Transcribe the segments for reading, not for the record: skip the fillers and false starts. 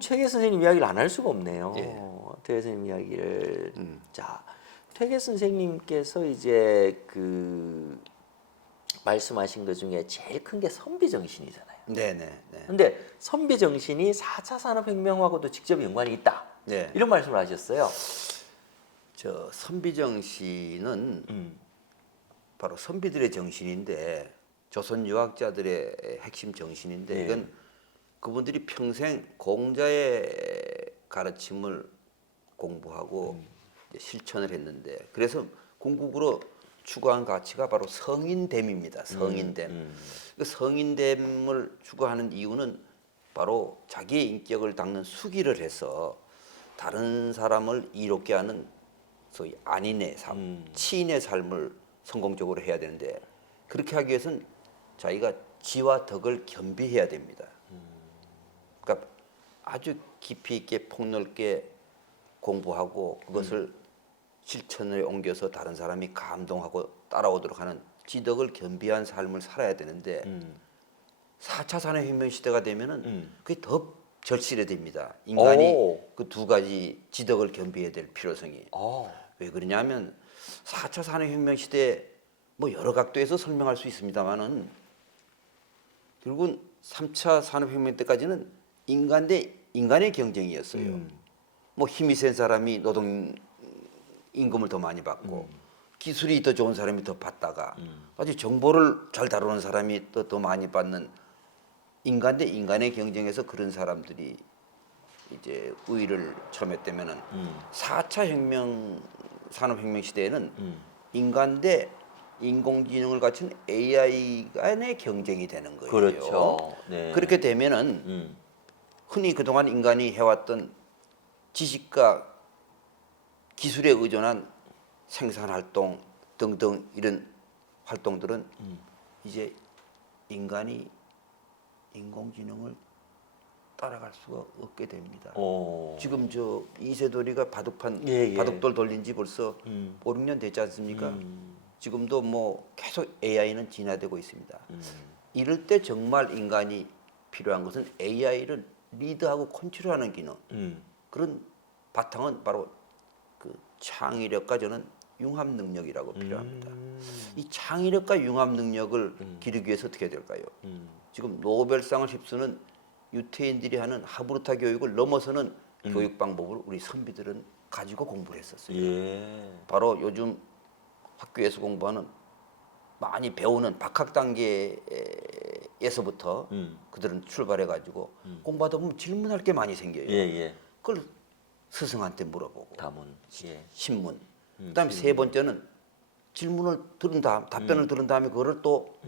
퇴계 선생님 이야기를 안 할 수가 없네요. 예. 퇴계 선생님 이야기를 자 퇴계 선생님께서 이제 그 말씀하신 것 중에 제일 큰 게 선비 정신이잖아요. 네네. 네. 근데 선비 정신이 4차 산업혁명하고도 직접 연관이 있다. 네. 이런 말씀을 하셨어요. 저 선비정 씨는 바로 선비들의 정신인데 조선 유학자들의 핵심 정신인데 네. 이건 그분들이 평생 공자의 가르침을 공부하고 이제 실천을 했는데 그래서 궁극으로 추구한 가치가 바로 성인됨입니다. 성인됨. 그 성인됨을 추구하는 이유는 바로 자기의 인격을 닦는 수기를 해서 다른 사람을 이롭게 하는 소위 안인의 삶, 치인의 삶을 성공적으로 해야 되는데 그렇게 하기 위해서는 자기가 지와 덕을 겸비해야 됩니다. 그러니까 아주 깊이 있게 폭넓게 공부하고 그것을 실천에 옮겨서 다른 사람이 감동하고 따라오도록 하는 지덕을 겸비한 삶을 살아야 되는데 4차 산업혁명 시대가 되면은 그게 더 절실해집니다. 인간이 그 두 가지 지덕을 겸비해야 될 필요성이. 왜 그러냐면 4차 산업혁명 시대 뭐 여러 각도에서 설명할 수 있습니다만은 결국은 3차 산업혁명 때까지는 인간 대 인간의 경쟁이었어요. 뭐 힘이 센 사람이 노동 임금을 더 많이 받고 기술이 더 좋은 사람이 더 받다가 아주 정보를 잘 다루는 사람이 더 많이 받는 인간 대 인간의 경쟁에서 그런 사람들이 이제 우위를 점했다면은 4차 혁명 산업혁명 시대에는 인간 대 인공지능을 갖춘 AI 간의 경쟁이 되는 거예요. 그렇죠. 네. 그렇게 되면은 흔히 그동안 인간이 해왔던 지식과 기술에 의존한 생산활동 등등 이런 활동들은 이제 인간이 인공지능을 따라갈 수가 없게 됩니다. 지금 저 이세돌이가 바둑돌 돌린 지 벌써 5, 6년 됐지 않습니까? 지금도 뭐 계속 AI는 진화되고 있습니다. 이럴 때 정말 인간이 필요한 것은 AI를 리드하고 컨트롤하는 기능. 그런 바탕은 바로 그 창의력과 저는 융합 능력이라고 필요합니다. 이 창의력과 융합 능력을 기르기 위해서 어떻게 해야 될까요? 지금 노벨상을 휩쓰는 유태인들이 하는 하브루타 교육을 넘어서는 교육 방법을 우리 선비들은 가지고 공부를 했었어요. 바로 요즘 학교에서 공부하는 많이 배우는 박학 단계에서부터 그들은 출발해 가지고 공부하다 보면 질문할 게 많이 생겨요. 그걸 스승한테 물어보고 다문. 신문. 그다음에 세 번째는 질문을 들은 다음 답변을 들은 다음에 그거를 또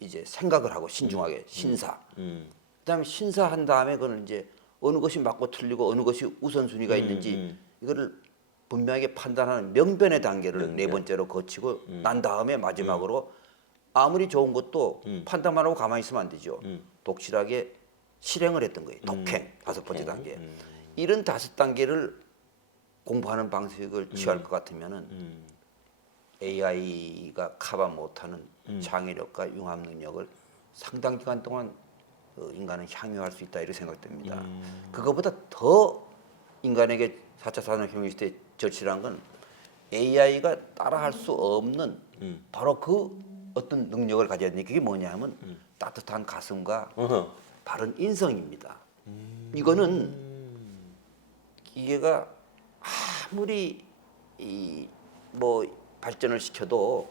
이제 생각을 하고 신중하게 신사. 그다음에 신사한 다음에 그거는 이제 어느 것이 맞고 틀리고 어느 것이 우선순위가 있는지 이거를 분명하게 판단하는 명변의 단계를 네 번째로 거치고 난 다음에 마지막으로 아무리 좋은 것도 판단만 하고 가만히 있으면 안 되죠. 독실하게 실행을 했던 거예요. 독행 다섯 번째 단계. 이런 5단계를 공부하는 방식을 취할 것 같으면은 AI가 커버 못하는 창의력과 융합 능력을 상당 기간 동안 인간은 향유할 수 있다 이렇게 생각됩니다. 그거보다 더 인간에게 4차 산업혁명 시대 절실한 건 AI가 따라할 수 없는 바로 그 어떤 능력을 가져야 되는데 그게 뭐냐 하면 따뜻한 가슴과 바른 인성입니다. 이거는 기계가 아무리 뭐 발전을 시켜도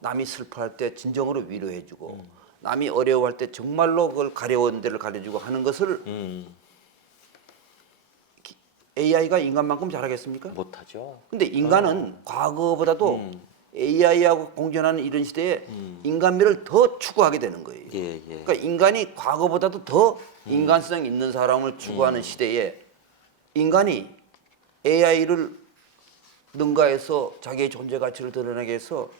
남이 슬퍼할 때 진정으로 위로해주고 남이 어려워할 때 정말로 그걸 가려운 데를 가려주고 하는 것을 AI가 인간만큼 잘하겠습니까? 못하죠. 근데 인간은 과거보다도 AI하고 공존하는 이런 시대에 인간미를 더 추구하게 되는 거예요. 그러니까 인간이 과거보다도 더 인간성 있는 사람을 추구하는 시대에 인간이 AI를 능가해서 자기의 존재 가치를 드러내게 해서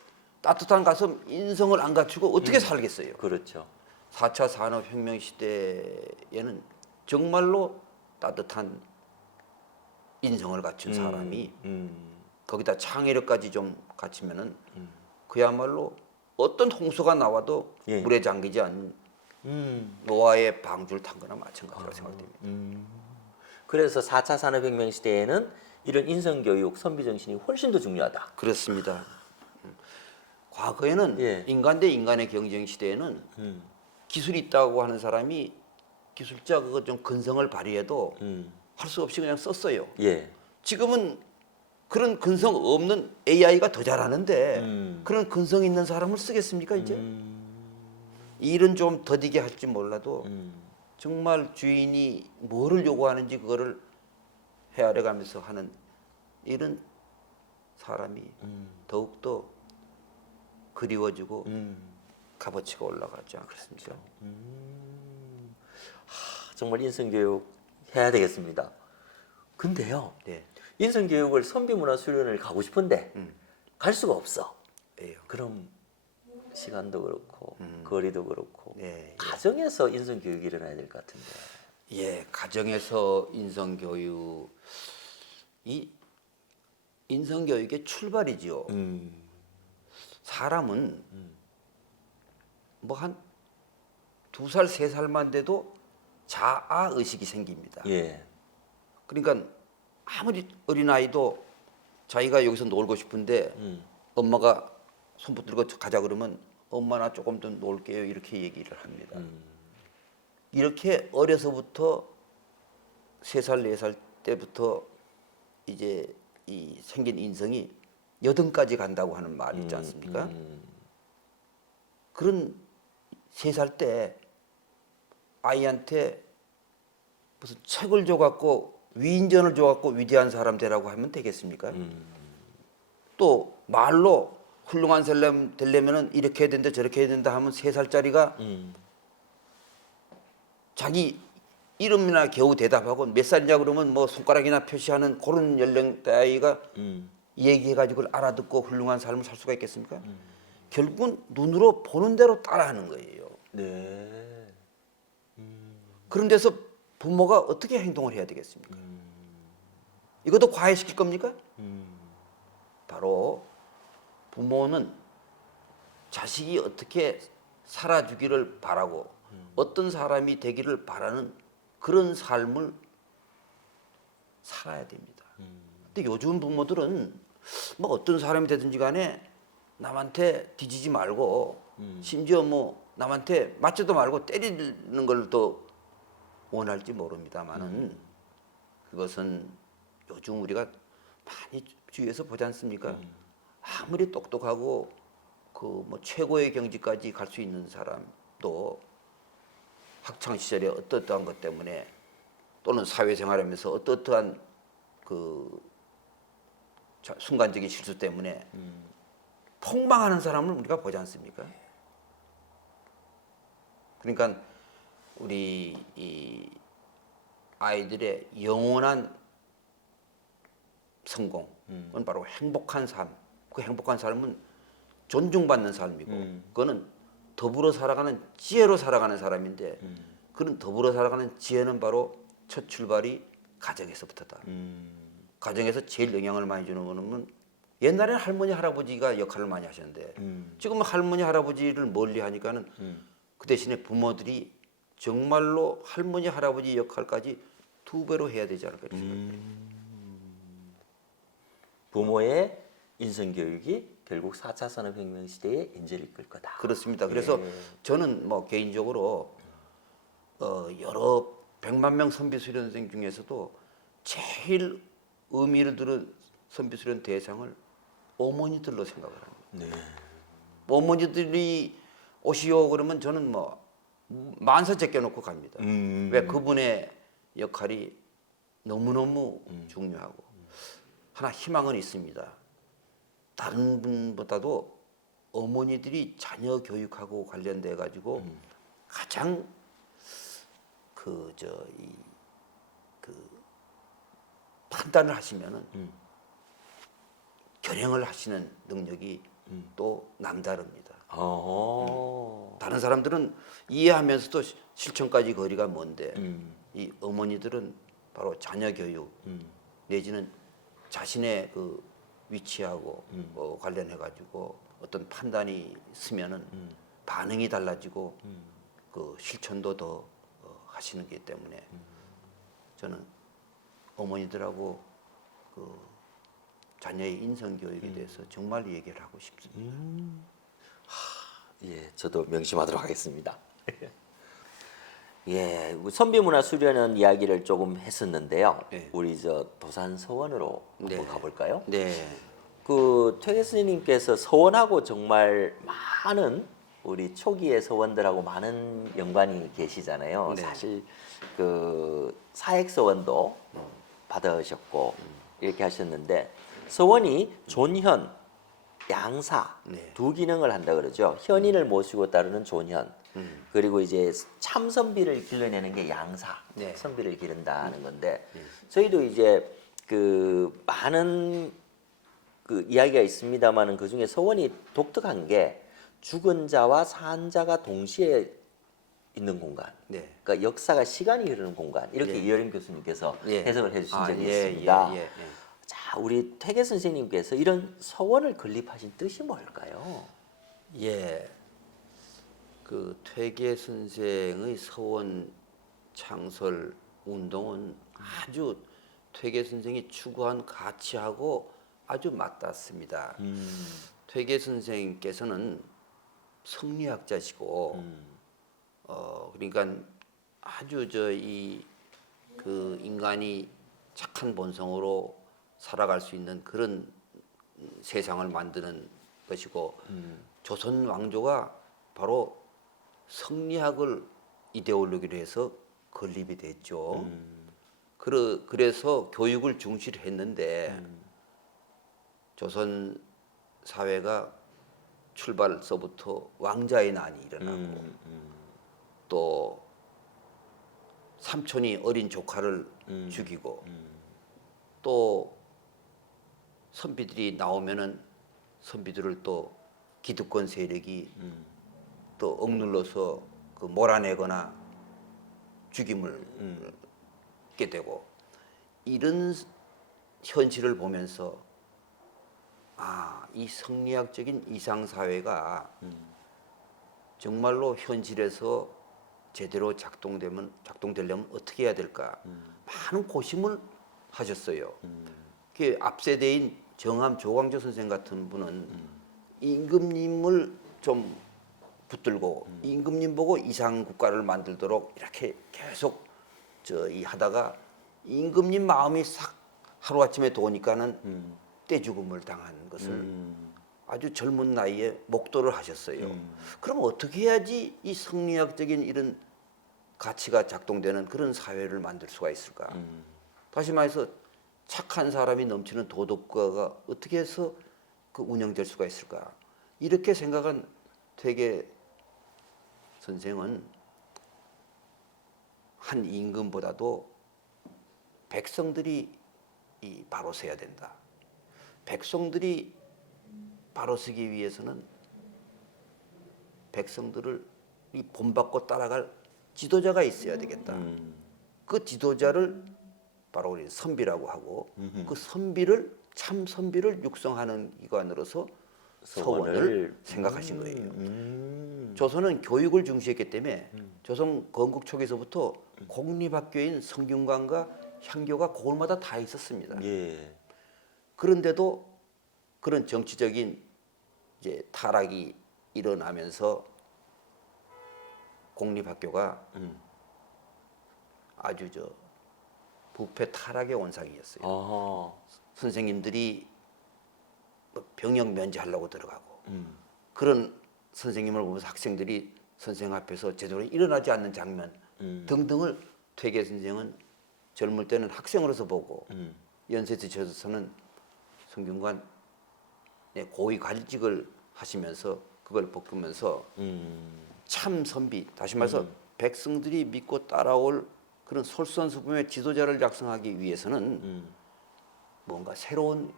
따뜻한 가슴, 인성을 안 갖추고 어떻게 살겠어요? 그렇죠. 4차 산업혁명 시대에는 정말로 따뜻한 인성을 갖춘 사람이 거기다 창의력까지 좀 갖추면은 그야말로 어떤 홍수가 나와도 물에 잠기지 않는 노아의 방주를 탄 거나 마찬가지라고 생각됩니다. 그래서 4차 산업혁명 시대에는 이런 인성교육, 선비정신이 훨씬 더 중요하다. 그렇습니다. 과거에는 예. 인간 대 인간의 경쟁 시대에는 기술이 있다고 하는 사람이 기술자 그거 좀 근성을 발휘해도 할 수 없이 그냥 썼어요. 예. 지금은 그런 근성 없는 AI가 더 잘하는데 그런 근성 있는 사람을 쓰겠습니까 이제? 일은 좀 더디게 할지 몰라도 정말 주인이 뭐를 요구하는지 그거를 헤아려가면서 하는 이런 사람이 더욱더 그리워지고 값어치가 올라가지 않겠습니까? 정말 인성교육 해야 되겠습니다. 근데요, 네. 인성교육을 선비문화수련을 가고 싶은데 갈 수가 없어. 예. 그럼 시간도 그렇고 거리도 그렇고 네. 가정에서 인성교육이 일어나야 될 것 같은데. 예, 가정에서 인성교육 이 인성교육의 출발이지요. 사람은 뭐 한 2살, 3살만 돼도 자아 의식이 생깁니다. 예. 그러니까 아무리 어린아이도 자기가 여기서 놀고 싶은데 엄마가 손 붙들고 가자 그러면 엄마 나 조금 더 놀게요 이렇게 얘기를 합니다. 이렇게 어려서부터 3살, 4살 때부터 이제 이 생긴 인성이 여든까지 간다고 하는 말이 있지 않습니까? 그런 3살 때 아이한테 무슨 책을 줘갖고 위인전을 줘갖고 위대한 사람 되라고 하면 되겠습니까? 또 말로 훌륭한 사람 되려면은 이렇게 해야 된다 저렇게 해야 된다 하면 3살짜리가 자기 이름이나 겨우 대답하고 몇 살이냐 그러면 뭐 손가락이나 표시하는 그런 연령대 아이가 얘기해가지고 그걸 알아듣고 훌륭한 삶을 살 수가 있겠습니까? 결국은 눈으로 보는 대로 따라하는 거예요. 네. 그런 데서 부모가 어떻게 행동을 해야 되겠습니까? 이것도 과외시킬 겁니까? 바로 부모는 자식이 어떻게 살아주기를 바라고 어떤 사람이 되기를 바라는 그런 삶을 살아야 됩니다. 근데 요즘 부모들은 뭐 어떤 사람이 되든지 간에 남한테 뒤지지 말고 심지어 뭐 남한테 맞지도 말고 때리는 걸 더 원할지 모릅니다만은 그것은 요즘 우리가 많이 주위에서 보지 않습니까? 아무리 똑똑하고 그 뭐 최고의 경지까지 갈 수 있는 사람도 학창 시절에 어떠한 것 때문에 또는 사회생활하면서 어떠한 그 순간적인 실수 때문에 폭망하는 사람을 우리가 보지 않습니까? 그러니까 우리 이 아이들의 영원한 성공은 바로 행복한 삶. 그 행복한 삶은 존중받는 삶이고 그거는 더불어 살아가는 지혜로 살아가는 사람인데 그런 더불어 살아가는 지혜는 바로 첫 출발이 가정에서부터다. 가정에서 제일 영향을 많이 주는 거는 옛날에는 할머니 할아버지가 역할을 많이 하셨는데 지금은 할머니 할아버지를 멀리 하니까는 그 대신에 부모들이 정말로 할머니 할아버지 역할까지 2배로 해야 되지 않을까 이렇게 생각해요. 부모의 인성교육이 결국 4차 산업혁명 시대의 인재를 이끌 거다. 그렇습니다. 그래서 저는 뭐 개인적으로 여러 100만 명 선비수련생 중에서도 제일 의미를 두는 선비수련 대상을 어머니들로 생각을 합니다. 네. 어머니들이 오시오 그러면 저는 뭐 만사 제껴놓고 갑니다. 왜 그분의 역할이 너무너무 중요하고 하나 희망은 있습니다. 다른 분보다도 어머니들이 자녀 교육하고 관련돼 가지고 가장 그 판단을 하시면은 결행을 하시는 능력이 또 남다릅니다. 다른 사람들은 이해하면서도 실천까지 거리가 먼데 이 어머니들은 바로 자녀 교육 내지는 자신의 그 위치하고 관련해 가지고 어떤 판단이 있으면은 반응이 달라지고 그 실천도 더 하시는 게 때문에 저는 어머니들하고 그 자녀의 인성 교육에 대해서 정말 얘기를 하고 싶습니다. 예, 저도 명심하도록 하겠습니다. 예, 선비문화 수련원 이야기를 조금 했었는데요. 네. 우리 저 도산 서원으로 한번 네. 가볼까요? 네, 그 퇴계 스님께서 서원하고 정말 많은 우리 초기의 서원들하고 많은 연관이 계시잖아요. 네. 사실 그 사액 서원도 받으셨고 이렇게 하셨는데 서원이 존현, 양사 네. 두 기능을 한다 그러죠. 현인을 모시고 따르는 존현, 그리고 이제 참선비를 길러내는 게 양사, 네. 선비를 기른다는 건데 저희도 이제 그 많은 그 이야기가 있습니다만은 그 중에 서원이 독특한 게 죽은 자와 산 자가 동시에 있는 공간. 네. 그러니까 역사가 시간이 흐르는 공간. 이렇게 네. 이여림 교수님께서 예. 해석을 해주신 아, 적이 예, 있습니다. 예, 예, 예. 자, 우리 퇴계 선생님께서 이런 서원을 건립하신 뜻이 뭘까요? 예, 그 퇴계 선생의 서원 창설 운동은 아주 퇴계 선생이 추구한 가치하고 아주 맞닿습니다. 퇴계 선생께서는 성리학자시고 그러니까 아주 그 인간이 착한 본성으로 살아갈 수 있는 그런 세상을 만드는 것이고 조선 왕조가 바로 성리학을 이데올로기로 해서 건립이 됐죠. 그래서 교육을 중시를 했는데 조선 사회가 출발서부터 왕자의 난이 일어나고 또 삼촌이 어린 조카를 죽이고 또 선비들이 나오면은 선비들을 또 기득권 세력이 또 억눌러서 그 몰아내거나 죽임을 하게 되고 이런 현실을 보면서 이 성리학적인 이상 사회가 정말로 현실에서 제대로 작동되려면 어떻게 해야 될까 많은 고심을 하셨어요. 그 앞세대인 정함 조광조 선생 같은 분은 임금님을 좀 붙들고 임금님 보고 이상 국가를 만들도록 이렇게 계속 하다가 임금님 마음이 싹 하루아침에 도니까는 떼죽음을 당한 것을 아주 젊은 나이에 목도를 하셨어요. 그럼 어떻게 해야지 이 성리학적인 이런 가치가 작동되는 그런 사회를 만들 수가 있을까? 다시 말해서 착한 사람이 넘치는 도덕국가가 어떻게 해서 그 운영될 수가 있을까? 이렇게 생각한 퇴계 선생은 한 임금보다도 백성들이 바로 서야 된다. 백성들이 바로 서기 위해서는 백성들을 본받고 따라갈 지도자가 있어야 되겠다. 그 지도자를 바로 우리 선비라고 하고 그 선비를 참 선비를 육성하는 기관으로서 서원을 생각하신 거예요. 조선은 교육을 중시했기 때문에 조선 건국 초기서부터 공립학교인 성균관과 향교가 고을마다 다 있었습니다. 예. 그런데도 그런 정치적인 이제 타락이 일어나면서 공립학교가 아주 부패 타락의 원상이었어요. 어허. 선생님들이 병역 면제하려고 들어가고 그런 선생님을 보면서 학생들이 선생 앞에서 제대로 일어나지 않는 장면 등등을 퇴계 선생은 젊을 때는 학생으로서 보고 연세 드셔서는 성균관 고위 관직을 하시면서 그걸 겪으면서 참 선비, 다시 말해서 백성들이 믿고 따라올 그런 솔선수범의 지도자를 작성하기 위해서는 뭔가 새로운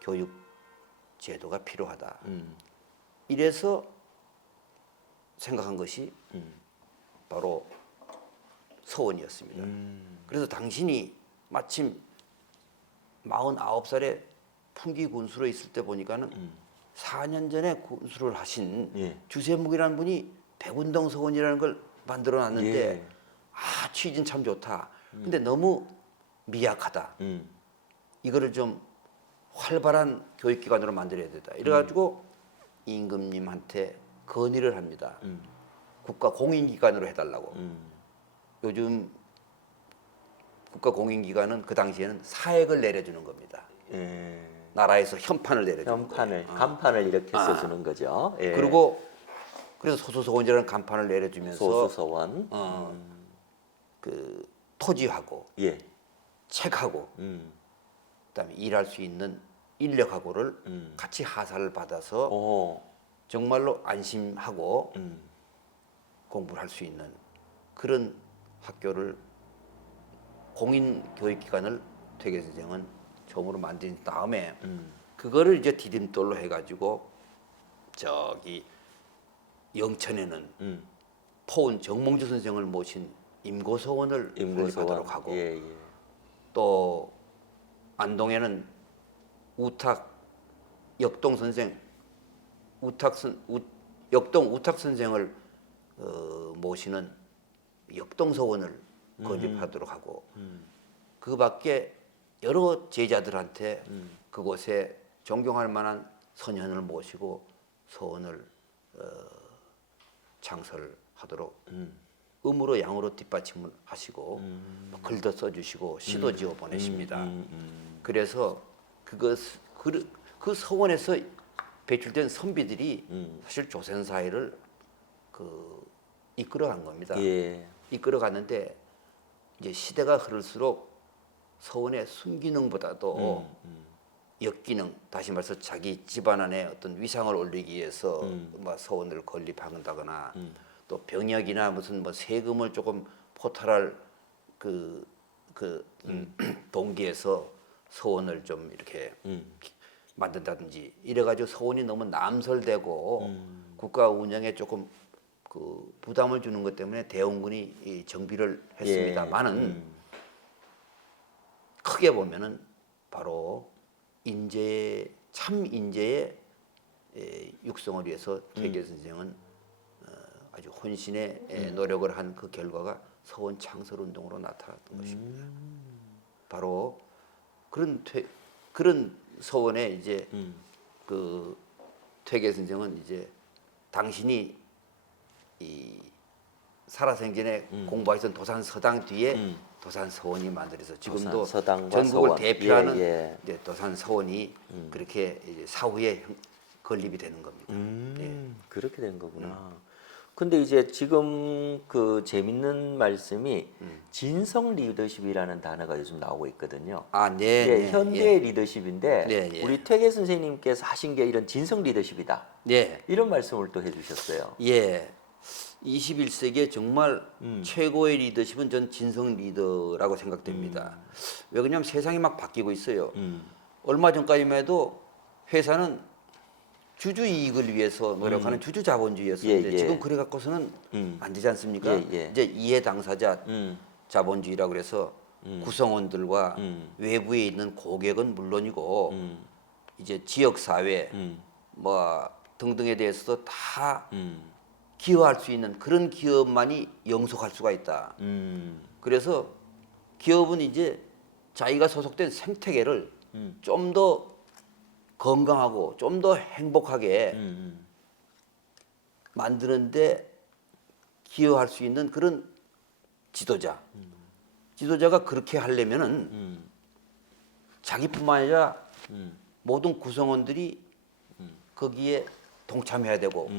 교육 제도가 필요하다. 이래서 생각한 것이 바로 서원이었습니다. 그래서 당신이 마침 49살에 풍기 군수로 있을 때 보니까는 4년 전에 군수를 하신 예. 주세묵이라는 분이 백운동 서원이라는 걸 만들어 놨는데 예. 아 취지는 참 좋다. 근데 너무 미약하다. 이거를 좀 활발한 교육기관으로 만들어야 되다. 이래가지고 임금님한테 건의를 합니다. 국가 공인기관으로 해달라고. 요즘 국가 공인기관은 그 당시에는 사액을 내려주는 겁니다. 예. 나라에서 현판을 내려주는 현판을 거예요. 간판을 이렇게 써주는 거죠. 예. 그리고 그래서 소수서원이라는 간판을 내려주면서 소수서원. 그 토지하고 예. 책하고 그다음에 일할 수 있는 인력하고를 같이 하사를 받아서 오. 정말로 안심하고 공부를 할 수 있는 그런 학교를 공인교육기관을 퇴계선생은 처음으로 만든 다음에 그거를 이제 디딤돌로 해가지고 저기 영천에는 포은 정몽주 선생을 모신 임고서원을 설립하도록 하고 예, 예. 또 안동에는 우탁 역동 선생 역동 우탁 선생을 모시는 역동서원을 건립하도록 하고 그밖에 여러 제자들한테 그곳에 존경할 만한 선현을 모시고 서원을 창설하도록 음으로 양으로 뒷받침을 하시고 뭐 글도 써주시고 시도 지어 보내십니다. 그래서 그 서원에서 배출된 선비들이 사실 조선 사회를 이끌어간 겁니다. 예. 이끌어갔는데 이제 시대가 흐를수록 서원의 순기능보다도 역기능, 다시 말해서 자기 집안 안에 어떤 위상을 올리기 위해서 뭐 서원을 건립한다거나 또 병역이나 무슨 뭐 세금을 조금 포탈할 동기에서 서원을 좀 이렇게 만든다든지 이래가지고 서원이 너무 남설되고 국가 운영에 조금 그 부담을 주는 것 때문에 대원군이 이 정비를 했습니다만은 크게 보면은 바로 인재 참 인재의 육성을 위해서 퇴계 선생은 아주 혼신의 노력을 한 그 결과가 서원 창설 운동으로 나타났던 것입니다. 바로 그런 서원에 이제 그 퇴계 선생은 이제 당신이 이 살아생전에 공부하셨던 도산 서당 뒤에 도산 서원이 만들어서 지금도 도산서당과 전국을 서원. 대표하는 예. 이제 도산 서원이 그렇게 이제 사후에 건립이 되는 겁니다. 그렇게 된 거구나. 근데 이제 지금 그 재밌는 말씀이 진성 리더십이라는 단어가 요즘 나오고 있거든요. 아, 네, 예, 네, 현대 예. 리더십인데 네, 예. 우리 퇴계 선생님께서 하신 게 이런 진성 리더십이다. 예, 이런 말씀을 또 해주셨어요. 예. 21세기에 정말 최고의 리더십은 전 진성 리더라고 생각됩니다. 왜 그러냐면 세상이 막 바뀌고 있어요. 얼마 전까지만 해도 회사는 주주 이익을 위해서 노력하는 주주 자본주의였었는데 예, 예. 지금 그래 갖고서는 안 되지 않습니까? 예, 예. 이제 이해 당사자 자본주의라고 그래서 구성원들과 외부에 있는 고객은 물론이고 이제 지역 사회 뭐 등등에 대해서도 다 기여할 수 있는 그런 기업만이 영속할 수가 있다. 그래서 기업은 이제 자기가 소속된 생태계를 좀 더 건강하고 좀 더 행복하게 만드는데 기여할 수 있는 그런 지도자. 지도자가 그렇게 하려면은 자기뿐만 아니라 모든 구성원들이 거기에 동참해야 되고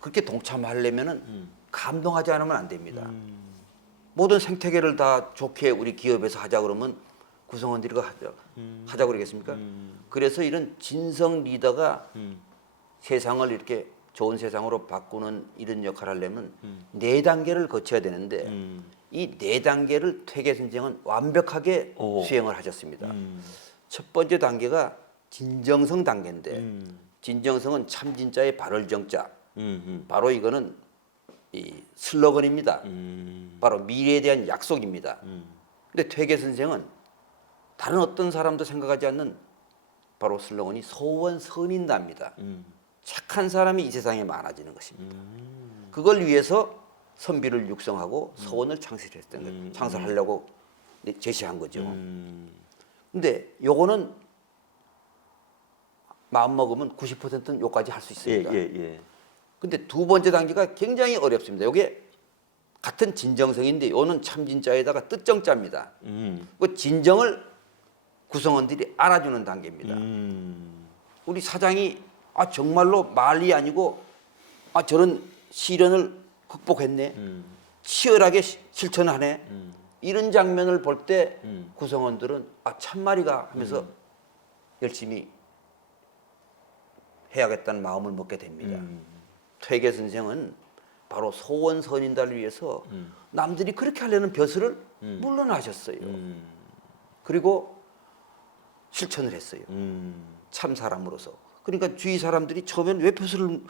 그렇게 동참하려면은 감동하지 않으면 안 됩니다. 모든 생태계를 다 좋게 우리 기업에서 하자 그러면 구성원들이 하자 그러겠습니까? 그래서 이런 진성 리더가 세상을 이렇게 좋은 세상으로 바꾸는 이런 역할을 하려면 네 단계를 거쳐야 되는데 이 네 단계를 퇴계 선생은 완벽하게 수행을 하셨습니다. 첫 번째 단계가 진정성 단계인데 진정성은 참진자의 발월정자. 바로 이거는 이 슬로건입니다. 바로 미래에 대한 약속입니다. 근데 퇴계 선생은 다른 어떤 사람도 생각하지 않는 바로 슬로건이 소원선인답니다. 착한 사람이 이 세상에 많아지는 것입니다. 그걸 위해서 선비를 육성하고 서원을 창설했던 거예요. 창설하려고 제시한 거죠. 근데 요거는 마음 먹으면 90%는 요까지 할 수 있습니다. 예. 근데 두 번째 단계가 굉장히 어렵습니다. 요게 같은 진정성인데 요는 참진자에다가 뜻정자입니다. 그 진정을 구성원들이 알아주는 단계입니다. 우리 사장이 정말로 말이 아니고 저런 시련을 극복했네. 치열하게 실천하네. 이런 장면을 볼 때 구성원들은 참말이가 하면서 열심히 해야겠다는 마음을 먹게 됩니다. 퇴계 선생은 바로 소원 선인단을 위해서 남들이 그렇게 하려는 벼슬을 물러나셨어요. 그리고 실천을 했어요. 참 사람으로서. 그러니까 주위 사람들이 처음엔 왜 벼슬을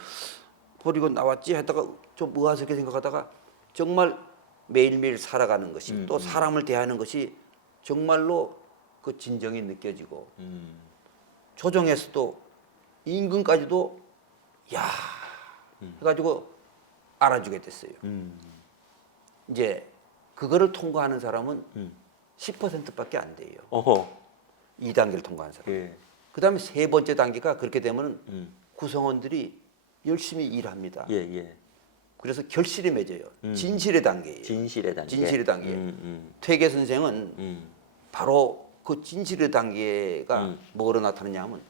버리고 나왔지 하다가 좀 의아스럽게 생각하다가 정말 매일매일 살아가는 것이 또 사람을 대하는 것이 정말로 그 진정이 느껴지고 조정에서도 임금까지도 야 해가지고 알아주게 됐어요. 이제 그거를 통과하는 사람은 10%밖에 안 돼요. 어허. 2단계를 통과한 사람. 예. 그다음에 세 번째 단계가 그렇게 되면 구성원들이 열심히 일합니다. 예. 그래서 결실이 맺어요. 진실의 단계예요. 진실의 단계. 진실의 단계. 퇴계 선생은 바로 그 진실의 단계가 뭐로 나타나냐 하면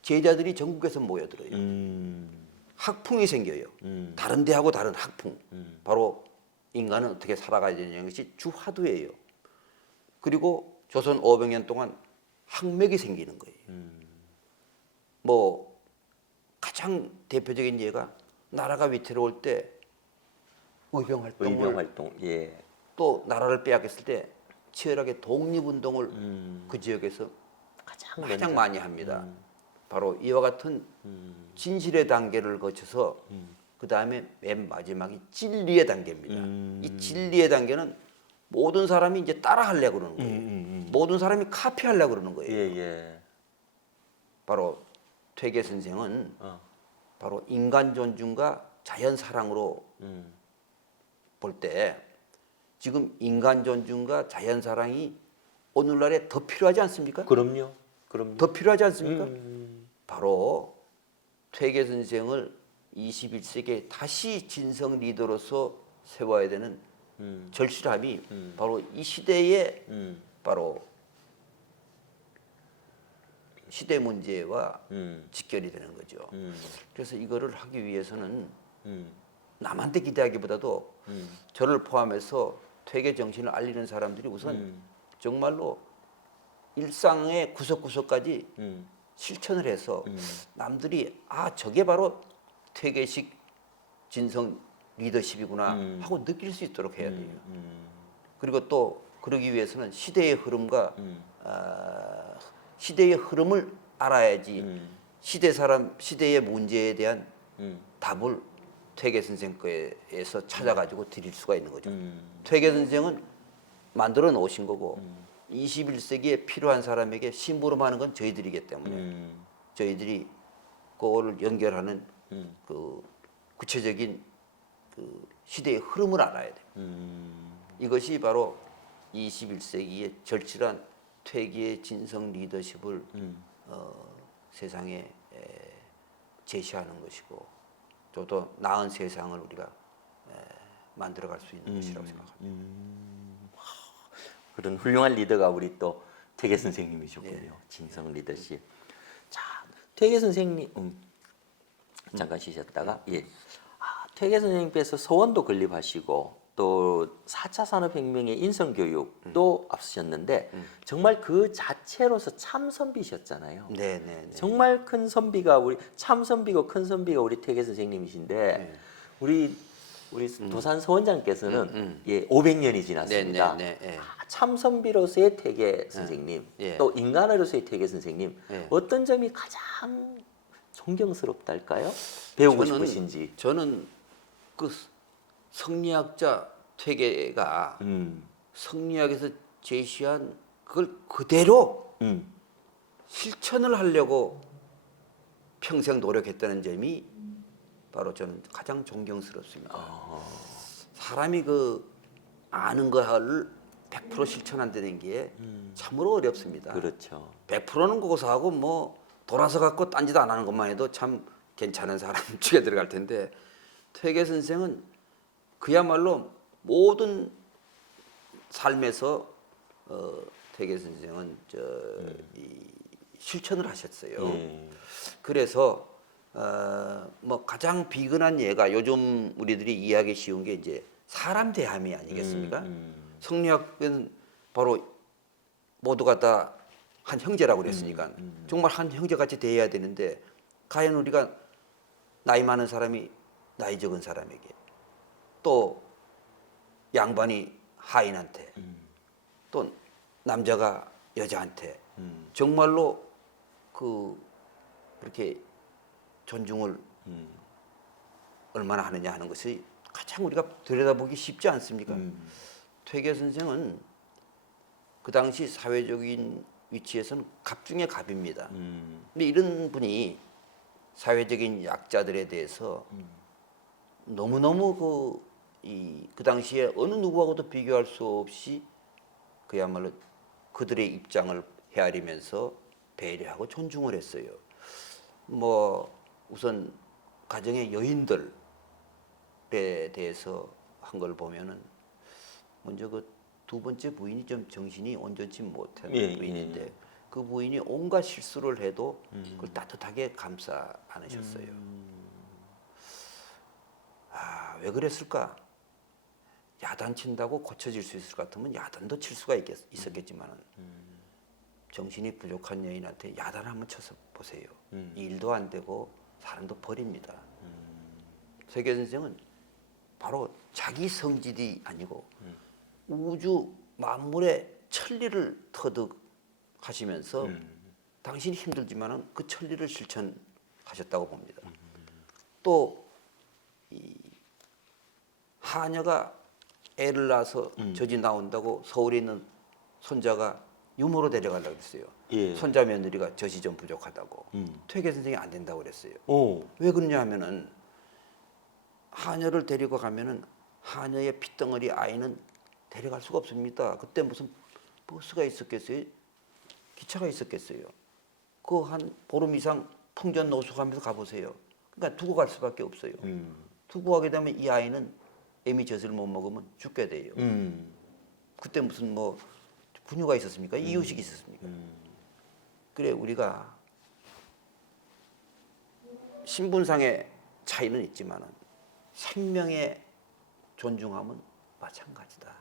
제자들이 전국에서 모여들어요. 학풍이 생겨요. 다른 데하고 다른 학풍. 바로 인간은 어떻게 살아가야 되냐는 것이 주화두예요. 그리고 조선 500년 동안 학맥이 생기는 거예요. 뭐 가장 대표적인 예가 나라가 위태로울 때 의병 활동, 예. 또 나라를 빼앗겼을 때 치열하게 독립운동을 그 지역에서 가장 많이 합니다. 바로 이와 같은 진실의 단계를 거쳐서 그 다음에 맨 마지막이 진리의 단계입니다. 이 진리의 단계는 모든 사람이 이제 따라하려고 그러는 거예요. 모든 사람이 카피하려고 그러는 거예요. 예. 바로 퇴계 선생은 바로 인간 존중과 자연 사랑으로 볼 때 지금 인간 존중과 자연 사랑이 오늘날에 더 필요하지 않습니까? 그럼요. 더 필요하지 않습니까? 바로 퇴계 선생을 21세기에 다시 진성 리더로서 세워야 되는 절실함이 바로 이 시대의 바로 시대 문제와 직결이 되는 거죠. 그래서 이거를 하기 위해서는 남한테 기대하기보다도 저를 포함해서 퇴계 정신을 알리는 사람들이 우선 정말로 일상의 구석구석까지 실천을 해서 남들이 저게 바로 퇴계식 진성 리더십이구나 하고 느낄 수 있도록 해야 돼요. 그리고 또 그러기 위해서는 시대의 흐름과 시대의 흐름을 알아야지 시대의 문제에 대한 답을 퇴계 선생 거에서 찾아가지고 드릴 수가 있는 거죠. 퇴계 선생은 만들어 놓으신 거고 21세기에 필요한 사람에게 심부름하는 건 저희들이기 때문에 저희들이 그거를 연결하는 그 구체적인 그 시대의 흐름을 알아야 돼요. 이것이 바로 21세기의 절실한 퇴계의 진성 리더십을 세상에 제시하는 것이고 또 더 나은 세상을 우리가 만들어갈 수 있는 것이라고 생각합니다. 그런 훌륭한 리더가 우리 또 퇴계 선생님이셨군요. 진성 리더십. 자, 퇴계 선생님 잠깐 쉬셨다가 퇴계 선생님께서 서원도 건립하시고 또 4차 산업혁명의 인성교육도 앞서셨는데 정말 그 자체로서 참 선비셨잖아요. 네. 정말 큰 선비가 참 선비고 큰 선비가 우리 퇴계 선생님이신데 우리 도산 서원장께서는 500년이 지났습니다. 참 선비로서의 퇴계 선생님, 또 인간으로서의 퇴계 선생님 어떤 점이 가장 존경스럽달까요? 배우고 싶으신지. 저는 그 성리학자 퇴계가 성리학에서 제시한 그걸 그대로 실천을 하려고 평생 노력했다는 점이 바로 저는 가장 존경스럽습니다. 사람이 그 아는 거를 100% 실천한다는 게 참으로 어렵습니다. 그렇죠. 100%는 고사하고 뭐 돌아서 갖고 딴짓 안 하는 것만 해도 참 괜찮은 사람 축에 들어갈 텐데 퇴계 선생은 그야말로 모든 삶에서 퇴계 선생은 이 실천을 하셨어요. 그래서 뭐 가장 비근한 예가 요즘 우리들이 이해하기 쉬운 게 이제 사람 대함이 아니겠습니까? 성리학은 바로 모두가 다 한 형제라고 그랬으니까 정말 한 형제같이 대해야 되는데 과연 우리가 나이 많은 사람이 나이 적은 사람에게 또 양반이 하인한테 또 남자가 여자한테 정말로 그렇게 존중을 얼마나 하느냐 하는 것이 가장 우리가 들여다보기 쉽지 않습니까? 퇴계 선생은 그 당시 사회적인 위치에서는 갑 중에 갑입니다. 근데 이런 분이 사회적인 약자들에 대해서 너무너무 그 당시에 어느 누구하고도 비교할 수 없이 그야말로 그들의 입장을 헤아리면서 배려하고 존중을 했어요. 뭐 우선 가정의 여인들에 대해서 한 걸 보면은 먼저 그 두 번째 부인이 좀 정신이 온전치 못한 부인인데 그 부인이 온갖 실수를 해도 그걸 따뜻하게 감싸 안으셨어요. 아, 왜 그랬을까? 야단 친다고 고쳐질 수 있을 것 같으면 야단도 칠 수가 있었겠지만 정신이 부족한 여인한테 야단 한번 쳐서 보세요. 일도 안 되고 사람도 버립니다. 세계 선생은 바로 자기 성질이 아니고 우주 만물의 천리를 터득하시면서 당신이 힘들지만은 그 천리를 실천하셨다고 봅니다. 또 이 하녀가 애를 낳아서 젖이 나온다고 서울에 있는 손자가 유모로 데려가려고 그랬어요. 예. 손자 며느리가 젖이 좀 부족하다고. 퇴계 선생이 안 된다고 그랬어요. 오. 왜 그러냐 하면은 하녀를 데리고 가면은 하녀의 핏덩어리 아이는 데려갈 수가 없습니다. 그때 무슨 버스가 있었겠어요? 기차가 있었겠어요? 그 한 보름 이상 풍전 노숙하면서 가보세요. 그러니까 두고 갈 수밖에 없어요. 두고 가게 되면 이 아이는 애미 젖을 못 먹으면 죽게 돼요. 그때 무슨 뭐 분유가 있었습니까? 이유식이 있었습니까? 그래 우리가 신분상의 차이는 있지만은 생명의 존중함은 마찬가지다.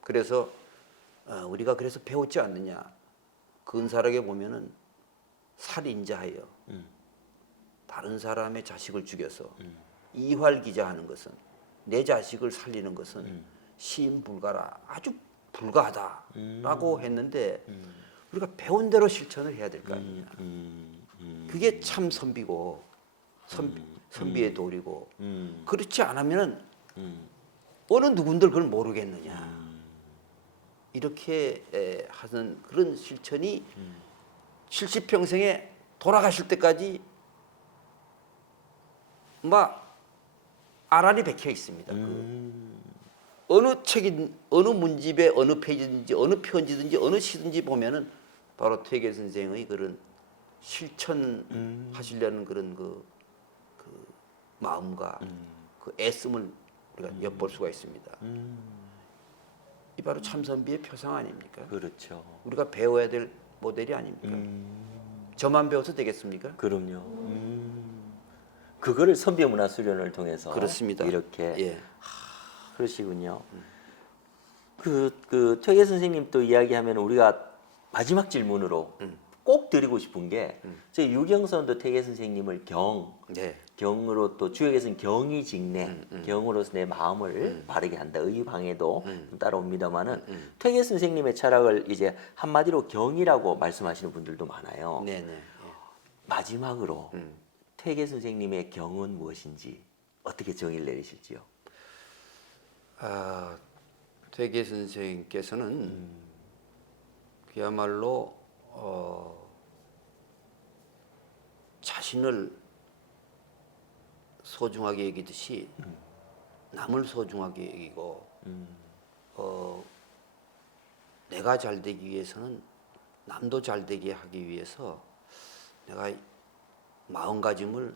그래서 우리가 그래서 배웠지 않느냐? 근사하게 보면은 살인자하여 다른 사람의 자식을 죽여서 이활기자하는 것은 내 자식을 살리는 것은 시인불가라 아주 불가하다라고 했는데 우리가 배운 대로 실천을 해야 될 거 아니냐? 그게 참 선비고 선비의 도리고 그렇지 않으면은 어느 누군들 그걸 모르겠느냐? 이렇게 하는 그런 실천이 70평생에 돌아가실 때까지 막 아란이 박혀 있습니다. 어느 책인 어느 문집에 어느 페이지든지 어느 편지든지 어느 시든지 보면은 바로 퇴계 선생의 그런 실천하시려는 그런 그 마음과 그 애씀을 우리가 엿볼 수가 있습니다. 이 바로 참선비의 표상 아닙니까? 그렇죠. 우리가 배워야 될 모델이 아닙니까? 저만 배워서 되겠습니까? 그럼요. 그거를 선비문화수련을 통해서 그렇습니다. 이렇게 예. 그러시군요. 그 퇴계 선생님 또 이야기하면 우리가 마지막 질문으로 꼭 드리고 싶은 게 저희 유경선도 퇴계 선생님을 네. 경으로 또 주역에서는 경이 직내 경으로서 내 마음을 바르게 한다 의방에도 좀 따라옵니다만은 퇴계 선생님의 철학을 이제 한마디로 경이라고 말씀하시는 분들도 많아요. 네네. 마지막으로 퇴계 선생님의 경은 무엇인지 어떻게 정의를 내리실지요? 아, 퇴계 선생님께서는 그야말로 자신을 소중하게 여기듯이 남을 소중하게 여기고 내가 잘 되기 위해서는 남도 잘 되게 하기 위해서 내가 마음가짐을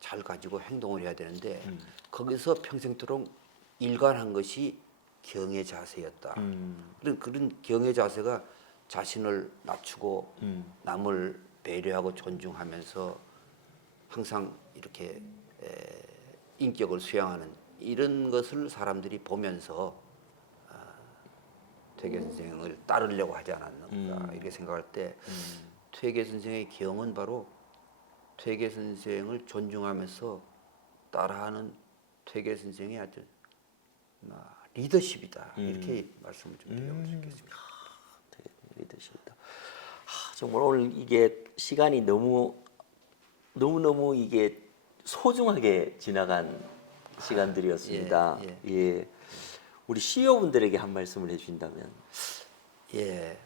잘 가지고 행동을 해야 되는데 거기서 평생토록 일관한 것이 경의 자세였다. 그런 경의 자세가 자신을 낮추고 남을 배려하고 존중하면서 항상 이렇게 인격을 수양하는 이런 것을 사람들이 보면서 퇴계 선생을 따르려고 하지 않았는가 이렇게 생각할 때 퇴계 선생의 경은 바로 퇴계 선생을 존중하면서 따라하는 퇴계 선생의 아주 리더십이다 이렇게 말씀을 좀 드려볼 수 있겠습니다. 되게 리더십이다. 정말 오늘 이게 시간이 너무 이게 소중하게 지나간 시간들이었습니다. 예. 우리 CEO 분들에게 한 말씀을 해주신다면. 예,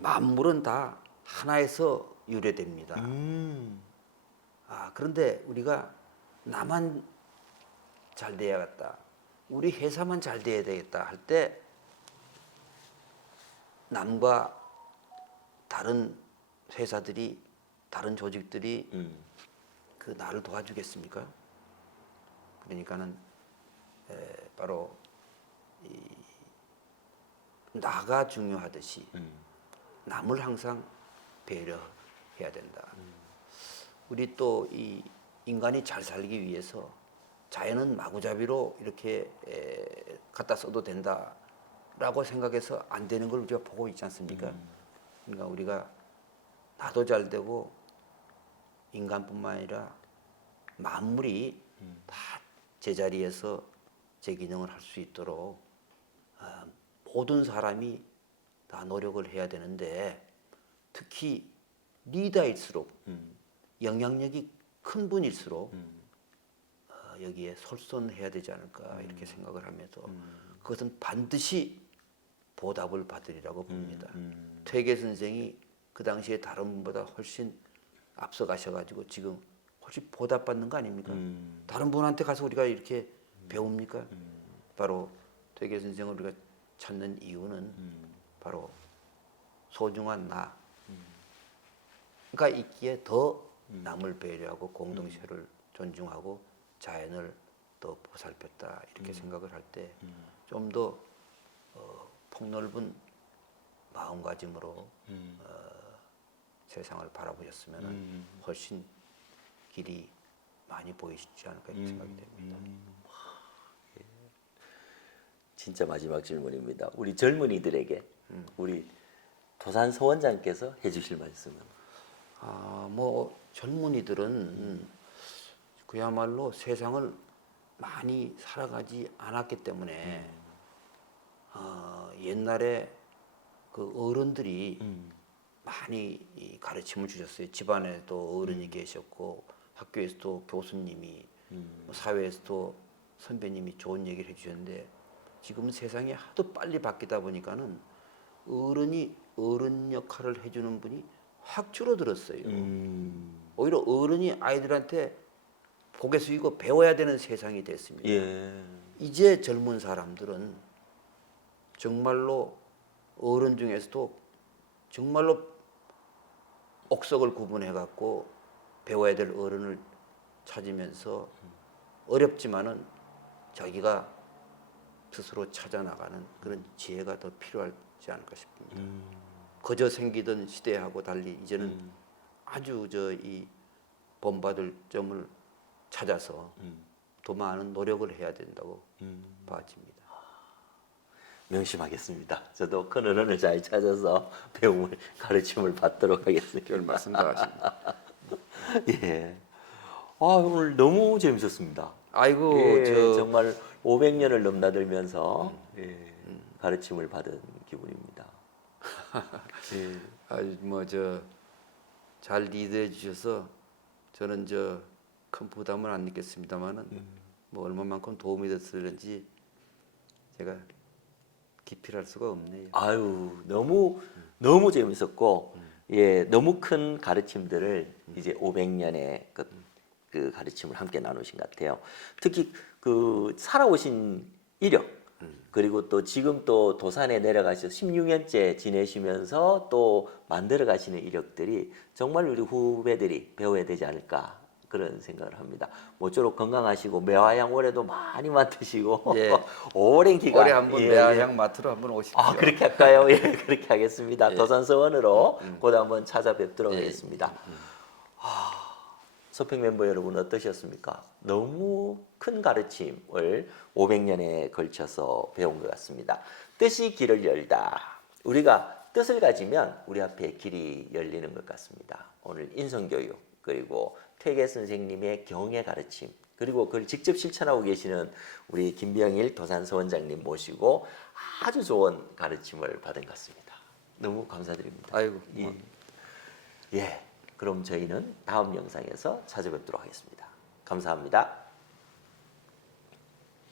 만물은 다 하나에서 유래됩니다. 그런데 우리가 나만 잘 돼야겠다, 우리 회사만 잘 돼야 되겠다 할 때 남과 다른 회사들이 다른 조직들이 그 나를 도와주겠습니까? 그러니까는 바로 나가 중요하듯이 남을 항상 배려해야 된다. 우리 또 이 인간이 잘 살기 위해서 자연은 마구잡이로 이렇게 갖다 써도 된다라고 생각해서 안 되는 걸 우리가 보고 있지 않습니까? 그러니까 우리가 나도 잘 되고 인간뿐만 아니라 만물이 다 제자리에서 제 기능을 할 수 있도록 모든 사람이 다 노력을 해야 되는데 특히 리더일수록 영향력이 큰 분일수록 여기에 솔선해야 되지 않을까 이렇게 생각을 하면서 그것은 반드시 보답을 받으리라고 봅니다. 퇴계 선생이 그 당시에 다른 분보다 훨씬 앞서 가셔가지고 지금 훨씬 보답받는 거 아닙니까? 다른 분한테 가서 우리가 이렇게 배웁니까? 바로 퇴계 선생을 우리가 찾는 이유는 바로 소중한 나가 있기에 더 남을 배려하고 공동체를 존중하고 자연을 더 보살폈다 이렇게 생각을 할 때 좀 더 폭넓은 마음가짐으로 세상을 바라보셨으면 훨씬 길이 많이 보이시지 않을까 이렇게 생각이 됩니다. 진짜 마지막 질문입니다. 우리 젊은이들에게 우리 도산 서원장께서 해주실 말씀은? 뭐 젊은이들은 그야말로 세상을 많이 살아가지 않았기 때문에 옛날에 그 어른들이 많이 이 가르침을 주셨어요. 집안에도 어른이 계셨고 학교에서도 교수님이 사회에서도 선배님이 좋은 얘기를 해주셨는데 지금은 세상이 하도 빨리 바뀌다 보니까는 어른이 어른 역할을 해주는 분이 확 줄어들었어요. 오히려 어른이 아이들한테 고개 숙이고 배워야 되는 세상이 됐습니다. 예. 이제 젊은 사람들은 정말로 어른 중에서도 정말로 옥석을 구분해 갖고 배워야 될 어른을 찾으면서 어렵지만은 자기가 스스로 찾아 나가는 그런 지혜가 더 필요하지 않을까 싶습니다. 거저 생기던 시대하고 달리 이제는 아주 이 본받을 점을 찾아서 더 많은 노력을 해야 된다고 봐집니다. 명심하겠습니다. 저도 큰 어른을 잘 찾아서 배움을 가르침을 받도록 하겠습니다. 별 말씀 다 하십니다. 예. 오늘 너무 재밌었습니다. 아이고 예, 정말 500년을 넘나들면서 가르침을 받은 기분입니다. 예. 잘 리드해 주셔서 저는 큰 부담을 안 느꼈습니다만은 뭐 얼마만큼 도움이 됐을지 제가 기필할 수가 없네요. 너무 재밌었고 예, 너무 큰 가르침들을 이제 500년의 그 그 가르침을 함께 나누신 것 같아요. 특히 그 살아오신 이력 그리고 또 지금 또 도산에 내려가셔서 16년째 지내시면서 또 만들어 가시는 이력들이 정말 우리 후배들이 배워야 되지 않을까 그런 생각을 합니다. 모쪼록 건강하시고 매화향 올해도 많이 맡으시고 예. 오랜 기간 올해 한번 매화향 맡으러 한번 오십시오. 아 그렇게 할까요? 예 그렇게 하겠습니다. 예. 도산서원으로 곧 한번 찾아뵙도록 하겠습니다. 서평 멤버 여러분 어떠셨습니까? 너무 큰 가르침을 500년에 걸쳐서 배운 것 같습니다. 뜻이 길을 열다. 우리가 뜻을 가지면 우리 앞에 길이 열리는 것 같습니다. 오늘 인성교육 그리고 퇴계 선생님의 경의 가르침 그리고 그걸 직접 실천하고 계시는 우리 김병일 도산서원장님 모시고 아주 좋은 가르침을 받은 것 같습니다. 너무 감사드립니다. 아이고. 예, 그럼 저희는 다음 영상에서 찾아뵙도록 하겠습니다. 감사합니다.